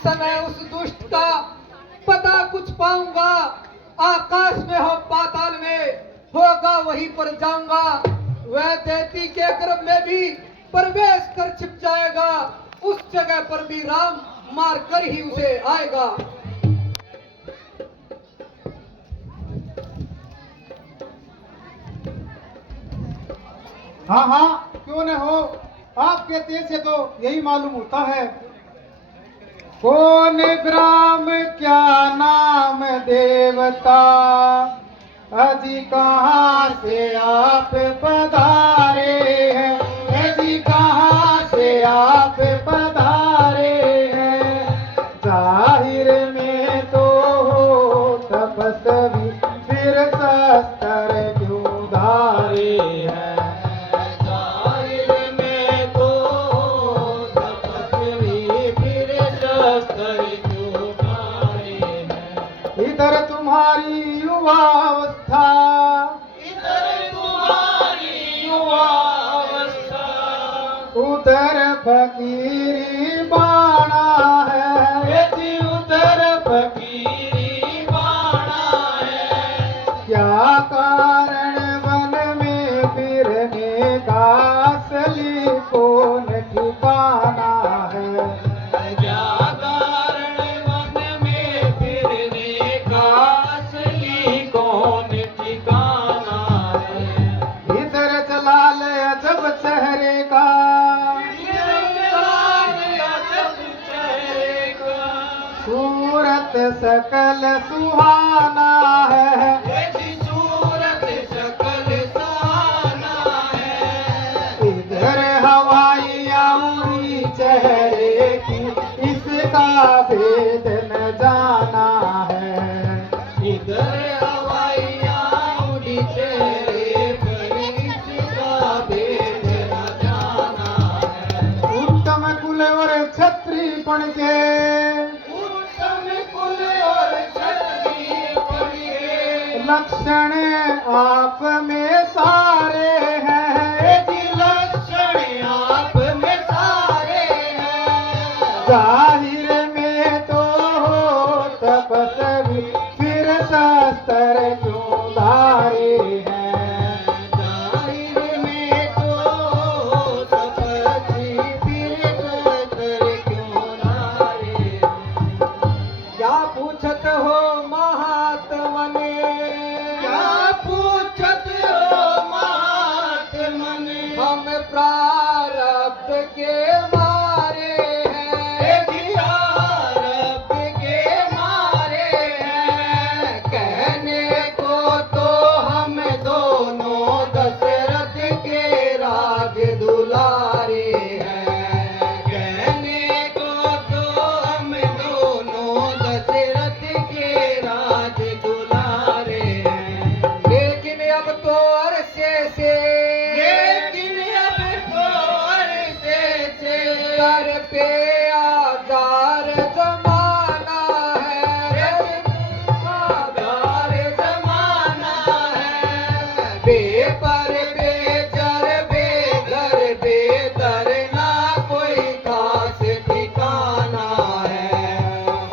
समय उस दुष्ट का पता कुछ पाऊंगा, आकाश में हो पाताल में होगा वहीं पर जाऊंगा। वह दैती के गर्भ में भी प्रवेश कर छिप जाएगा, उस जगह पर भी राम मार कर ही उसे आएगा। हाँ हाँ, क्यों न हो, आपके तेज से तो यही मालूम होता है। कौन ग्राम क्या नाम देवता, अजी कहाँ से आप पधारे हैं, अजी कहाँ से आप पधारे हैं। जाहिर में तो हो तपस्वी, फिर शस्त्र क्यों धारे हैं। इधर तुम्हारी युवावस्था, उधर फकीरी बाणा है, उधर फकीरी बाणा है। क्या कारण वन में फिरने का असली कौन ठिकाना है। सूरत सकल सुहाना है, सूरत सकल सुहाना है। इधर हवाई उड़ी चेहरे की, इसका भेद न जाना है। इधर हवाई उड़ी चेहरे पर, इसका भेद न जाना है। उत्तम कुल और क्षत्रियपण के, लक्षण आप में सारे हैं, लक्षण आप में सारे हैं। जाहिर में तो हो तपस्वी, फिर शस्त्र क्यों धारे हैं। जाहिर में तो हो तपस्वी, फिर शस्त्र क्यों धारे। क्या पूछत हो महात्मने, क्या पूछत हो महात्मने, हम प्रारब्ध के मारे हैं। प्रारब्ध के मारे हैं। कहने को तो हम दोनों दशरथ के राज दुलारे हैं। कहने को तो हम दोनों दशरथ के राज दुलारे हैं। लेकिन अब तो अरसे से, कर पे आधार जमाना है। आधार जमाना है। बेपर बेचर बेघर बेदर ना कोई खास ठिकाना है।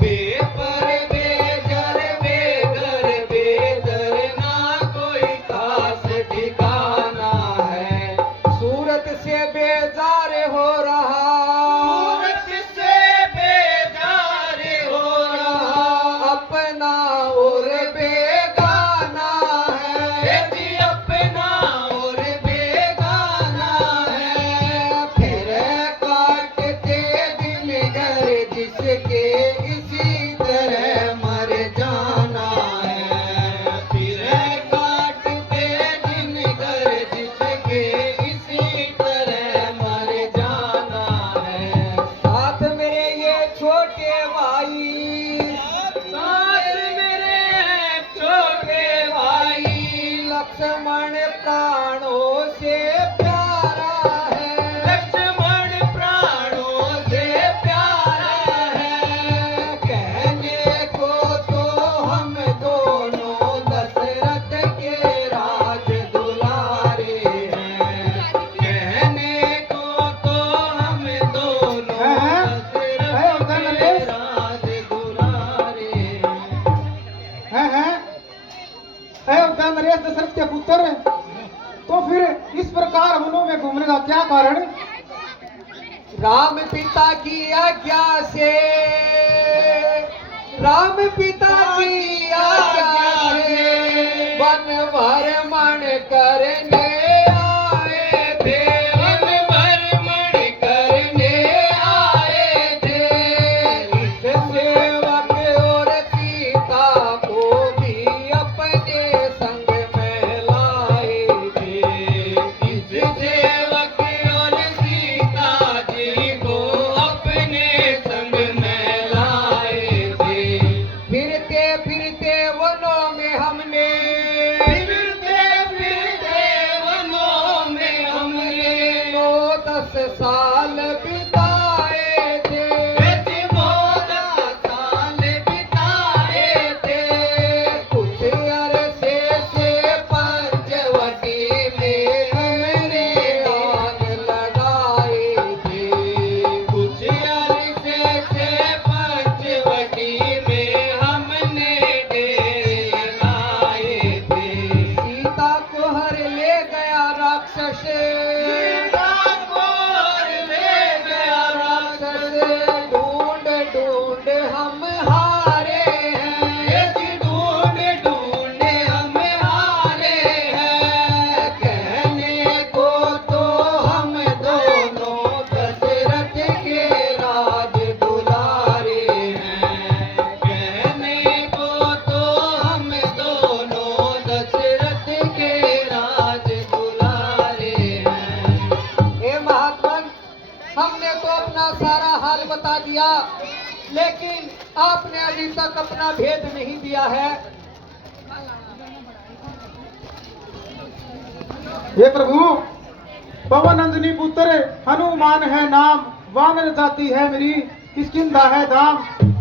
बेपर बेचर बेघर बेदर ना कोई खास ठिकाना है। सूरत से बेजार हो रहा, अपना और बेगाना है। अपना और बेगाना है। फिर काटते दिन घर जिसके इसी तरह मर जाना है। फिर काटते दिन घर जिसके इसी तरह मर जाना है। साथ मेरे ये छोटे भाई, छोटे भाई लक्ष्मण प्राणों से प्यारा है। लक्ष्मण प्राणों से प्यारा है। कहने को तो हम दोनों दशरथ के राज दुलारे हैं। कहने को तो हम दोनों दशरथ के राज दुलारे हैं। अयोध्या नरेश दशरथ के पुत्र, तो फिर इस प्रकार वनों में घूमने का क्या कारण? राम पिता की आज्ञा से, राम पिता की आज्ञा से वन भ्रमण करने आए थे। वन भ्रमण करने आए थे। इस सेवक और सीता को भी अपने संग में लाए थे। इस सेवक और सीता जी को अपने संग में लाए थे। फिरते फिरते वनों में हमने, फिरते फिरते वनों में हमने 9-10 साल बिताए थे। 9 साल बिताए थे। कुछ अरसे से पंचवटी में हमने आग लगाए थे। कुछ अरसे से पंचवटी में हमने डेरे लगाए थे। सीता को हर ले गया राक्षस, ढूंढ ढूंढ हम हारे हैं। ढूंढ ढूंढ हम हारे हैं। कहने को तो हम दोनों दशरथ के राज दुलारे हैं। कहने को तो हम दोनों दशरथ के राज दुलारे हैं। हे महात्मन, हमने तो अपना सारा हाल बता दिया, लेकिन आपने अभी तक अपना भेद नहीं दिया है। हे प्रभु, पवन नंदिनी पुत्र हनुमान है नाम, वानर जाति है मेरी, किष्किंधा है धाम।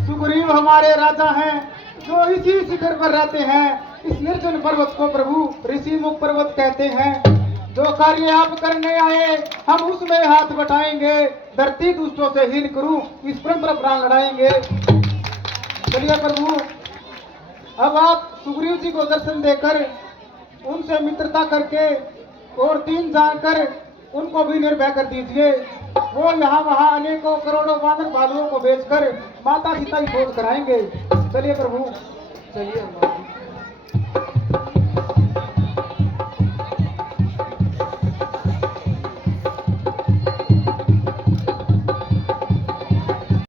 सुग्रीव हमारे राजा हैं, जो इसी शिखर पर रहते हैं। इस निर्जन पर्वत को प्रभु ऋषि मुख पर्वत कहते हैं। जो कार्य आप करने आए हम उसमें हाथ बटाएंगे, धरती दुष्टों से हीन करूं, इस परम पर प्राण लड़ाएंगे। चलिए प्रभु, अब आप सुग्रीव जी को दर्शन देकर उनसे मित्रता करके और 3 जानकर उनको भी निर्भय कर दीजिए। वो यहाँ वहाँ अनेकों करोड़ों वानर भालुओं को बेचकर माता सीता की खोज कराएंगे। चलिए प्रभु, चलिए